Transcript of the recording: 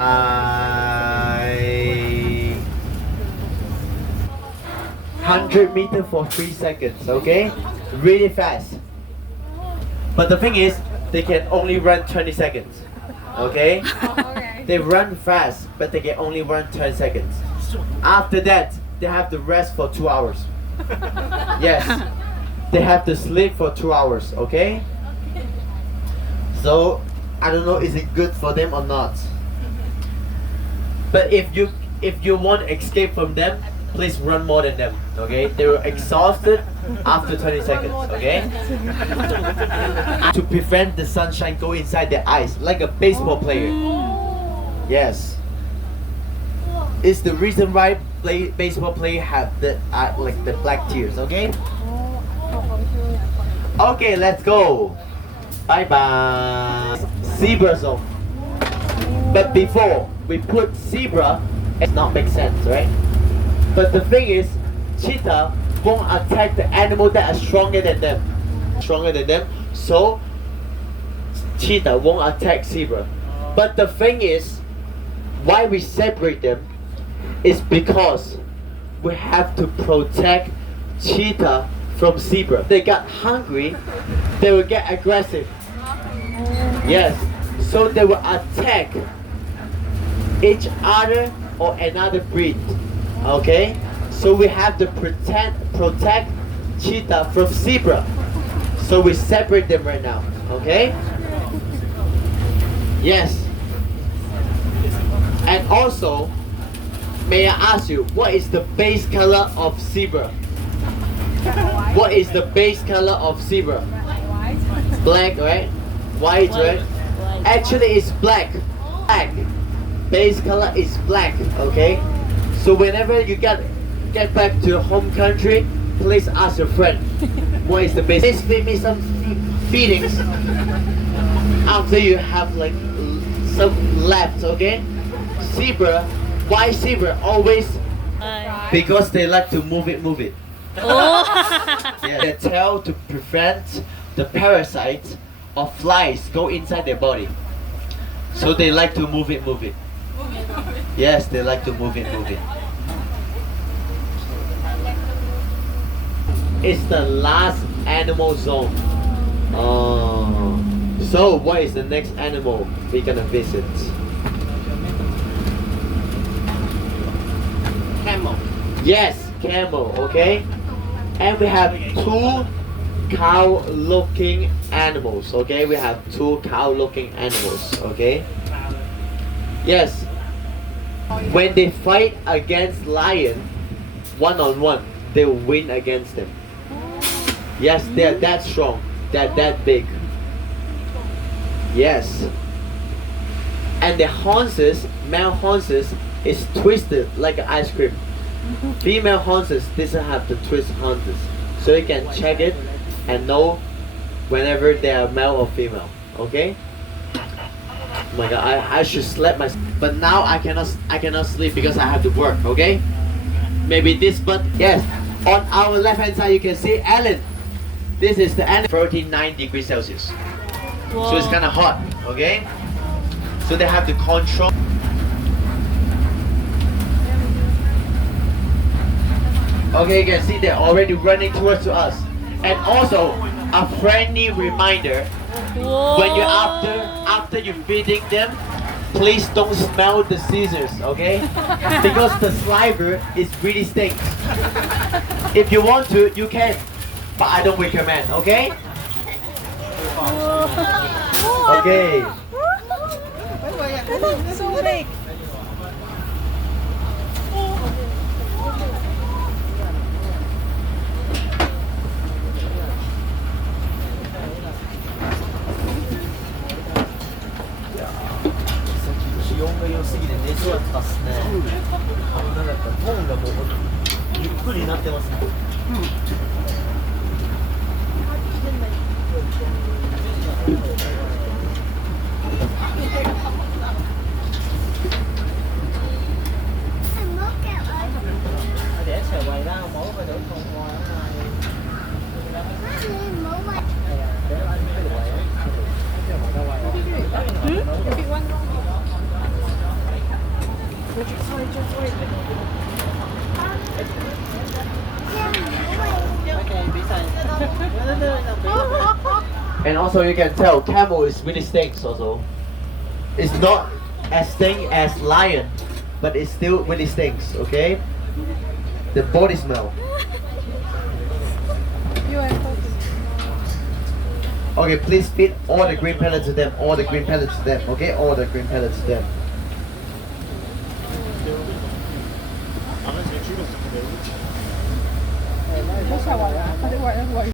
I 100 meters for 3 seconds, okay? Really fast. But the thing is, they can only run 20 seconds, okay? They run fast, but they can only run 10 seconds. After that, they have to rest for 2 hours. Yes, they have to sleep for 2 hours, okay? So, I don't know, is it good for them or not? But if you want to escape from them, please run more than them, okay? They were exhausted after 20 seconds, okay? To prevent the sunshine go inside their eyes, like a baseball player. Yes. It's the reason why baseball players have the like the black tears, okay? Okay, let's go. Bye bye. Zebra zone. But before we put zebra, it's not make sense, right? But the thing is, cheetah won't attack the animal that are stronger than them. So cheetah won't attack zebra. But the thing is, why we separate them is because we have to protect cheetah from zebra. They got hungry, they will get aggressive. Yes, so they will attack each other or another breed. Okay, so we have to protect cheetah from zebra. So we separate them right now. Okay. Yes. And also, may I ask you, what is the base color of zebra? What is the base color of zebra? Black, right? White, right? Actually, it's black. Black. Base color is black. Okay. So whenever you get back to your home country, please ask your friend, what is the base? Please feed me some feelings after you have like some left. Okay. Zebra, why zebra always? Because they like to move it. Yeah. Their tail to prevent the parasites or flies go inside their body. So they like to move it. Yes, they like to move it. It's the last animal zone. So what is the next animal we're gonna visit? Camel. Yes, camel, okay? And we have two cow-looking animals, okay? We have two cow-looking animals, okay? Yes. When they fight against lion, one-on-one, they will win against them. Yes, they're that strong. They're that big. Yes. And the haunches, male haunches, is twisted like an ice cream. Female haunches doesn't have the twist haunches. So you can check it and know whenever they are male or female. Okay? Oh my god, I should sleep myself. But now I cannot sleep because I have to work, okay? Maybe this, but yes. On our left hand side you can see Ellen. This is the 39 degrees Celsius. Whoa. So it's kinda hot, okay? So they have to control. Okay, you can see they're already running towards us. And also a friendly reminder. Whoa. When you're after you feeding them, please don't smell the scissors, okay? Because the saliva is really stinks. If you want to, you can, but I don't recommend, okay? Okay. So big. And also you can tell camel is really stinks also. It's not as stink as lion, but it still really stinks, okay? The body smell. Okay, please feed all the green pellets to them, all the green pellets to them, okay? All the green pellets to them.